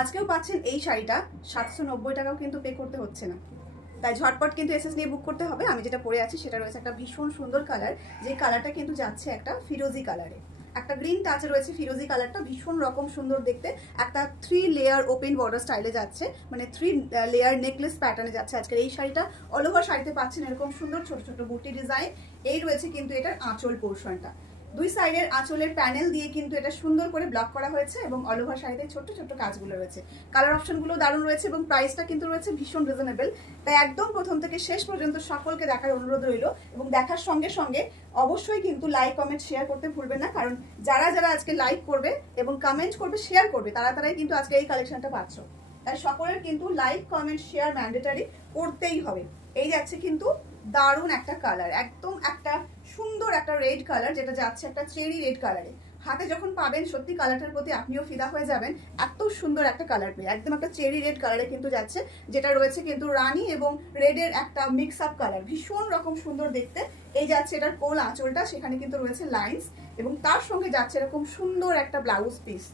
আজকেও পাচ্ছেন এই শাড়িটা 790 টাকাও কিন্তু পে করতে হচ্ছে না। তাই ঝটপট কিন্তু এসএস নিয়ে বুক করতে হবে। আমি যেটা পরে আছি সেটা রয়েছে একটা ভীষণ সুন্দর কালার, যে কালারটা কিন্তু যাচ্ছে একটা ফিরোজি কালারে, একটা গ্রিন টাচ রয়েছে। ফিরোজি কালারটা ভীষণ রকম সুন্দর দেখতে, একটা 3 লেয়ার ওপেন বর্ডার স্টাইলে যাচ্ছে, মানে 3 লেয়ার নেকলেস প্যাটার্নে যাচ্ছে আজকের এই শাড়িটা। অল ওভার শাড়িতে পাচ্ছেন এরকম সুন্দর ছোট ছোট বুটি ডিজাইন। এই রয়েছে কিন্তু এটার আঁচল পোর্শনটা, দুই সাইডের আঁচলের প্যানেল দিয়ে কিন্তু এটা সুন্দর করে ব্লক করা হয়েছে এবং অল ওভার শাড়িতে ছোট্ট ছোট্ট কাজগুলো রয়েছে। কালার অপশনগুলো দারুণ রয়েছে এবং প্রাইসটা কিন্তু রয়েছে ভীষণ রিজনেবল। তাই একদম প্রথম থেকে শেষ পর্যন্ত সকলকে দেখার অনুরোধ রইল এবং দেখার সঙ্গে সঙ্গে অবশ্যই কিন্তু লাইক কমেন্ট শেয়ার করতে ভুলবেন না, কারণ যারা যারা আজকে লাইক করবে এবং কমেন্ট করবে শেয়ার করবে তারাই কিন্তু আজকে এই কালেকশনটা পাচ্ছ। তাই সকলের কিন্তু লাইক কমেন্ট শেয়ার ম্যান্ডেটরি করতেই হবে। এই যাচ্ছে কিন্তু দারুণ একটা কালার, একদম একটা সুন্দর একটা রেড কালার, যেটা যাচ্ছে একটা চেরি রেড কালারে। হাতে যখন পাবেন সত্যি কালারটার প্রতি আপনিও ফিদা হয়ে যাবেন, এত সুন্দর একটা কালার পেয়ে। একদম একটা চেরি রেড কালারে কিন্তু যাচ্ছে, যেটা রয়েছে কিন্তু রানী এবং রেডের একটা মিক্স আপ কালার, ভীষণ রকম সুন্দর দেখতে। এই যাচ্ছে এটার কোল আঁচলটা, সেখানে কিন্তু রয়েছে লাইন্স এবং তার সঙ্গে যাচ্ছে এরকম সুন্দর একটা ব্লাউজ পিস,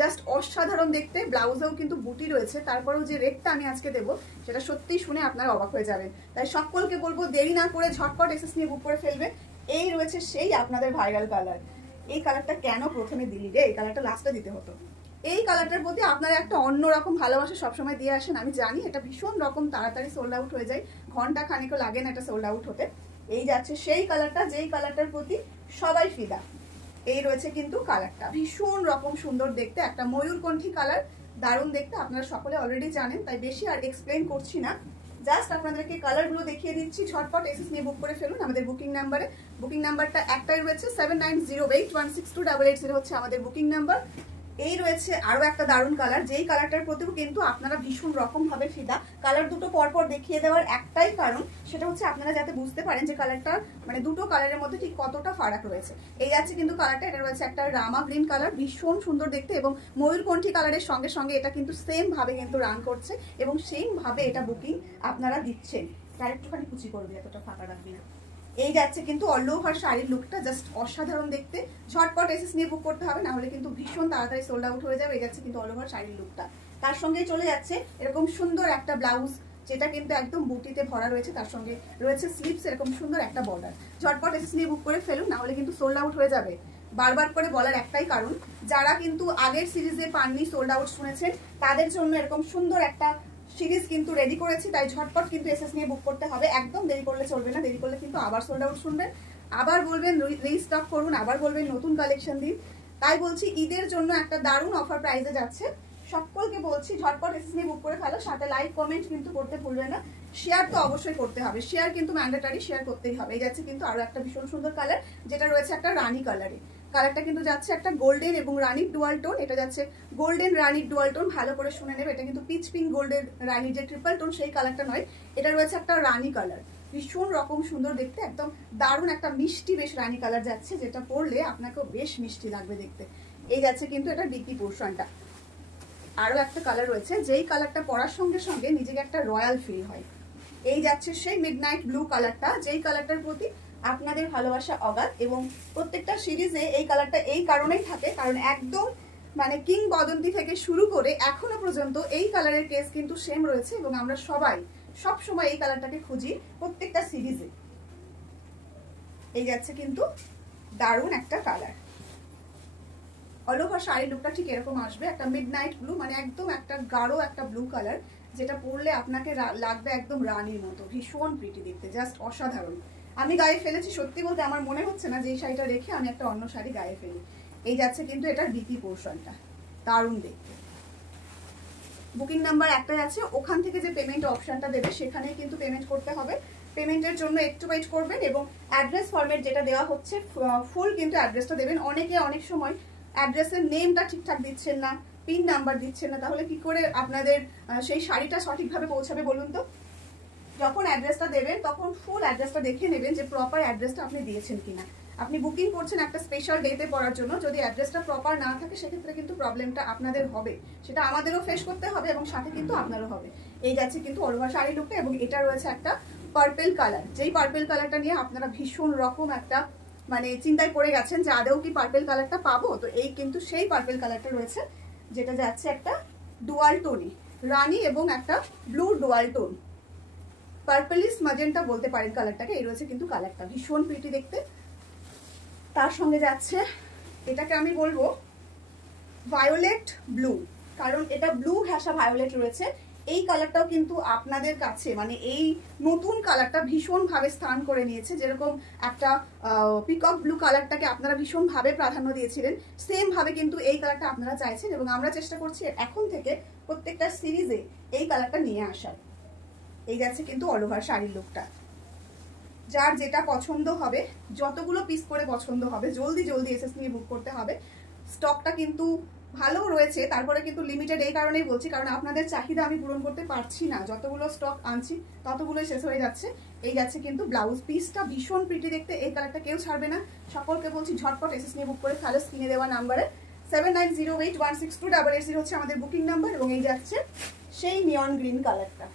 জাস্ট অসাধারণ দেখতে। ব্লাউজেও কিন্তু বুটি রয়েছে, তারপরেও যে রেটটা আমি আজকে দেবো সেটা সত্যিই শুনে আপনারা অবাক হয়ে যাবেন। তাই সকলকে বলবো দেরি না করে ঝটপট এসএস নিয়ে বুক করে ফেলবে। এই রয়েছে সেই আপনাদের ভাইরাল কালার। এই কালারটা কেন প্রথমে দিলি রে, এই কালারটা লাস্টে দিতে হতো। এই কালারটার প্রতি আপনারা একটা অন্যরকম ভালোবাসা সবসময় দিয়ে আসেন, আমি জানি এটা ভীষণ রকম তাড়াতাড়ি সোল্ড আউট হয়ে যায়, ঘন্টা খানিকও লাগে না এটা সোল্ড আউট হতে। এই যাচ্ছে সেই কালারটা, যেই কালারটার প্রতি সবাই ফিদা। এই রয়েছে কিন্তু কালারটা ভীষণ রকম সুন্দর দেখতে, একটা ময়ূরকণ্ঠী কালার, দারুণ দেখতে। আপনারা সকলে অলরেডি জানেন, তাই বেশি আর এক্সপ্লেন করছি না, জাস্ট আপনাদেরকে কালারগুলো দেখিয়ে দিচ্ছি। ঝটপট এসএস নিয়ে বুক করে ফেলুন আমাদের বুকিং নাম্বারে। বুকিং নাম্বারটা একটাই রয়েছে, 7908162880 হচ্ছে আমাদের বুকিং নাম্বার। এই রয়েছে আরো একটা দারুণ কালার, যেই কালারটার প্রতিও কিন্তু আপনারা ভীষণ রকম ভাবে ফিদা। কালার দুটো পরপর দেখিয়ে দেওয়ার একটাই কারণ, সেটা হচ্ছে আপনারা যাতে বুঝতে পারেন যে কালারটা মানে দুটো কালারের মধ্যে ঠিক কতটা ফারাক রয়েছে। এই যাচ্ছে কিন্তু কালারটা, এটা রয়েছে একটা রামা গ্রিন কালার, ভীষণ সুন্দর দেখতে এবং ময়ূরকণ্ঠী কালারের সঙ্গে সঙ্গে এটা কিন্তু সেম ভাবে কিন্তু রান করছে এবং সেম ভাবে এটা বুকিং আপনারা দিচ্ছেন। তার একটুখানি কুচি করবে, এতটা ফাঁকা রাখবি না। এই যাচ্ছে কিন্তু অল ওভার শাড়ির লুকটা জাস্ট অসাধারণ দেখতে। ঝটপট এসএস নিয়ে বুক করতে হবে, না হলে কিন্তু ভীষণ তাড়াতাড়ি সোল্ড আউট হয়ে যাবে। এই যাচ্ছে কিন্তু অল ওভার শাড়ির লুকটা, তার সঙ্গে চলে যাচ্ছে এরকম সুন্দর একটা ব্লাউজ, যেটা কিন্তু একদম বুটিতে ভরা রয়েছে, তার সঙ্গে রয়েছে স্লিপস এরকম সুন্দর একটা বর্ডার। ঝটপট এসএস নিয়ে বুক করে ফেলুন, না হলে কিন্তু সোল্ড আউট হয়ে যাবে। বারবার করে বলার একটাই কারণ, যারা কিন্তু আগের সিরিজে পাননি, সোল্ড আউট শুনেছেন, তাদের জন্য এরকম সুন্দর একটা সিরিজ কিন্তু রেডি করেছি। তাই ঝটপট কিন্তু এসএস নিয়ে বুক করতে হবে, একদম দেরি করলে চলবে না। দেরি করলে কিন্তু আবার সোল্ড আউট শুনবেন, আবার বলবেন রিস্টক করুন, আবার বলবেন নতুন কালেকশন দিন। তাই বলছি ঈদের জন্য একটা দারুণ অফার প্রাইসে যাচ্ছে। সকলকে বলছি ঝটপট এসএস নিয়ে বুক করে ফেলো, সাথে লাইক কমেন্ট কিন্তু করতে ভুলবেন না। শেয়ার তো অবশ্যই করতে হবে, শেয়ার কিন্তু ম্যান্ডেটরি, শেয়ার করতেই হবে। এই যাচ্ছে কিন্তু আরো একটা ভীষণ সুন্দর কালার, যেটা রয়েছে একটা রানী কালারে। কালারটা কিন্তু যাচ্ছে একটা গোল্ডেন এবং রানির ডুয়াল টোন, এটা যাচ্ছে গোল্ডেন রানির ডুয়াল টোন। ভালো করে শুনে নেবে, এটা কিন্তু পিচ পিঙ্ক গোল্ডেন রানির যে ট্রিপল টোন সেই কালারটা নয়, এটা রয়েছে একটা রানী কালার, ভীষণ রকম সুন্দর দেখতে, একদম দারুণ একটা মিষ্টি বেশ রানী কালার যাচ্ছে, যেটা পরলে আপনাকেও বেশ মিষ্টি লাগবে দেখতে। এই যাচ্ছে কিন্তু এটা ডিপি পোর্শনটা। আরো একটা কালার রয়েছে, যেই কালারটা পরার সঙ্গে সঙ্গে নিজেকে একটা রয়্যাল ফিল হয়। এই যাচ্ছে সেই মিডনাইট ব্লু কালারটা, যেই কালারটার প্রতি আপনাদের ভালোবাসা অগাধ এবং প্রত্যেকটা সিরিজে এই কালারটা এই কারণেই থাকে, কারণ একদম মানে কিংবদন্তি থেকে শুরু করে এখনো পর্যন্ত এই কালারের কেস কিন্তু সেম রয়েছে এবং আমরা সবাই সব সময় এই কালারটাকে খুঁজি প্রত্যেকটা সিরিজে। এই যাচ্ছে কিন্তু দারুণ একটা কালার। অল ওভার শাড়ির লুকটা ঠিক এরকম আসবে, একটা মিডনাইট ব্লু, মানে একদম একটা গাঢ় একটা ব্লু কালার, যেটা পরলে আপনাকে লাগবে একদম রানীর মতো, ভীষণ প্রিটি দেখতে, জাস্ট অসাধারণ। আমি গায়ে ফেলেছি, সত্যি বলতে আমার মনে হচ্ছে না যে এই শাড়িটা রেখে আমি একটা অন্য শাড়ি গায়ে ফেলি। এই যাচ্ছে কিন্তু এটা ডিপি পোর্শনটা, দারুণ দেখতে। বুকিং নাম্বার একটাই আছে, ওখান থেকে যে পেমেন্ট অপশনটা দেবে সেখানে কিন্তু পেমেন্ট করতে হবে। পেমেন্টের জন্য একটু ওয়েট করবেন এবং অ্যাড্রেস ফরম্যাট যেটা দেওয়া হচ্ছে ফুল কিন্তু অ্যাড্রেসটা দেবেন। অনেকে অনেক সময় অ্যাড্রেসের নেমটা ঠিকঠাক দিচ্ছেন না, পিন নাম্বার দিচ্ছেন না, তাহলে কি করে আপনাদের সেই শাড়িটা সঠিকভাবে পৌঁছাবে বলুন তো। যখন অ্যাড্রেসটা দেবেন তখন ফুল অ্যাড্রেসটা দেখে নেবেন যে প্রপার অ্যাড্রেসটা আপনি দিয়েছেন কিনা। আপনি বুকিং করছেন একটা স্পেশাল ডেতে পড়ার জন্য, যদি অ্যাড্রেসটা প্রপার না থাকে সেক্ষেত্রে কিন্তু প্রবলেমটা আপনাদের হবে, সেটা আমাদেরও ফেস করতে হবে এবং সাথে কিন্তু আপনারও হবে। এই যাচ্ছে কিন্তু অল ওভার শাড়ি লুকটা এবং এটা রয়েছে একটা পার্পেল কালার, যেই পার্পেল কালারটা নিয়ে আপনারা ভীষণ রকম একটা মানে চিন্তায় পড়ে গেছেন যে আদৌ কি পার্পেল কালারটা পাবো। তো এই কিন্তু সেই পার্পেল কালারটা রয়েছে, যেটা যাচ্ছে একটা ডুয়াল টোনে, রানি এবং একটা blue dual tone, purplish magenta বলতে পারেন কালারটাকে। এই রয়েছে কিন্তু কালারটা ভীষণ প্রিটি দেখতে। তার সঙ্গে যাচ্ছে এটাকে আমি বলবো ভায়োলেট ব্লু, কারণ এটা ব্লু ঘেঁষা ভায়োলেট রয়েছে। এই কালারটাও কিন্তু আপনাদের কাছে মানে এই নতুন কালারটা ভীষণভাবে স্থান করে নিয়েছে। যেরকম একটা পিকক ব্লু কালারটাকে আপনারা ভীষণভাবে প্রাধান্য দিয়েছিলেন, সেম ভাবে কিন্তু এই কালারটা আপনারা চাইছেন এবং আমরা চেষ্টা করছি এখন থেকে প্রত্যেকটা সিরিজে এই কালারটা নিয়ে আসার। এই যাচ্ছে কিন্তু অল ওভার শাড়ির লুকটা। যার যেটা পছন্দ হবে, যতগুলো পিস করে পছন্দ হবে, জলদি জলদি এসএস নিয়ে বুক করতে হবে। স্টকটা কিন্তু ভালো রয়েছে, তারপরে কিন্তু লিমিটেড এই কারণেই বলছি কারণ আপনাদের চাহিদা আমি পূরণ করতে পারছি না, যতগুলো স্টক আনছি ততগুলোই শেষ হয়ে যাচ্ছে। এই যাচ্ছে কিন্তু ব্লাউজ পিসটা ভীষণ প্রিটি দেখতে, এই কালারটা কেউ ছাড়বে না। সকলকে বলছি ঝটপট এসএস নিয়ে বুক করে ফেলো। স্ক্রিনে দেওয়া নাম্বারে 7908162880 হচ্ছে আমাদের বুকিং নাম্বার। এবং এই যাচ্ছে সেই নিয়ন গ্রিন কালারটা,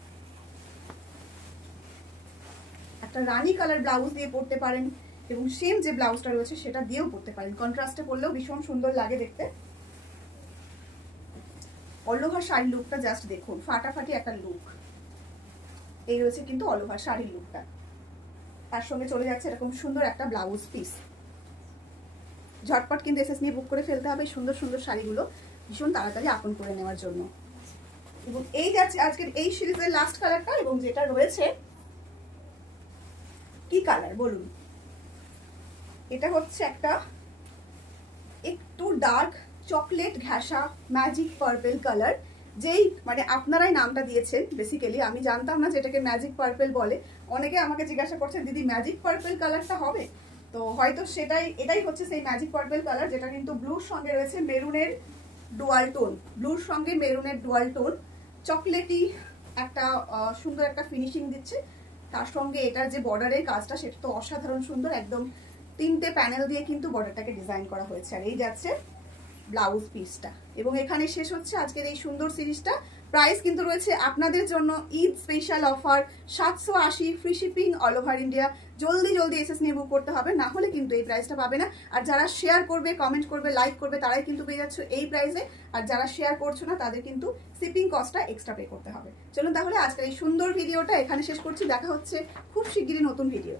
একটা রানী কালার ব্লাউজ দিয়ে পরতে পারেন এবং সেম যে ব্লাউজটা রয়েছে সেটা দিয়েও পরতে পারেন, কন্ট্রাস্টে পরলেও ভীষণ সুন্দর লাগে দেখতে। অল ওভার শাড়ির লুকটা জাস্ট দেখুন, ফাটাফাটি একটা লুক। এই রয়েছে কিন্তু অল ওভার শাড়ির লুকটা, তার সঙ্গে চলে যাচ্ছে এরকম সুন্দর একটা ব্লাউজ পিস। ঝটপট কিন্তু এসএস নিয়ে বুক করে ফেলতে হবে সুন্দর সুন্দর শাড়িগুলো ভীষণ তাড়াতাড়ি আপন করে নেওয়ার জন্য। এবং এই যাচ্ছে আজকের এই সিরিজের লাস্ট কালারটা, এবং যেটা রয়েছে কি কালার বলুন, এটা হচ্ছে একটা একটু ডার্ক চকলেট ঘেঁষা ম্যাজিক পার্পল কালার, যেই মানে আপনারাই নামটা দিয়েছেন। বেসিক্যালি আমি জানতাম না যে এটাকে ম্যাজিক পার্পল বলে। অনেকে আমাকে জিজ্ঞাসা করছেন দিদি ম্যাজিক পার্পল কালারটা হবে, তো হয়তো এটাই হচ্ছে সেই ম্যাজিক পার্পল কালার, যেটা কিন্তু ব্লুর সঙ্গে রয়েছে মেরুনের ডুয়াল টোন, ব্লুর সঙ্গে মেরুনের ডুয়াল টোন, চকলেটি একটা সুন্দর একটা ফিনিশিং দিচ্ছে। তার সঙ্গে এটার যে বর্ডারের কাজটা সেটা তো অসাধারণ সুন্দর, একদম 3টে প্যানেল দিয়ে কিন্তু বর্ডারটাকে ডিজাইন করা হয়েছে। আর এই যাচ্ছে ব্লাউজ পিসটা, এবং এখানে শেষ হচ্ছে আজকের এই সুন্দর সিরিজটা। প্রাইস কিন্তু রয়েছে আপনাদের জন্য Eid special offer 780, free shipping all over India. জলদি জলদি এসএস নিয়ে বুক করতে হবে, না হলে কিন্তু এই প্রাইসটা পাবে না। আর যারা শেয়ার করবে, কমেন্ট করবে, লাইক করবে তারাই কিন্তু পেয়ে যাচ্ছে এই প্রাইসে, আর যারা শেয়ার করছো না তাদের কিন্তু শিপিং কস্টটা এক্সট্রা পে করতে হবে। চলুন তাহলে আজকের এই সুন্দর ভিডিওটা এখানে শেষ করছি, দেখা হচ্ছে খুব শিগগিরই নতুন ভিডিওতে।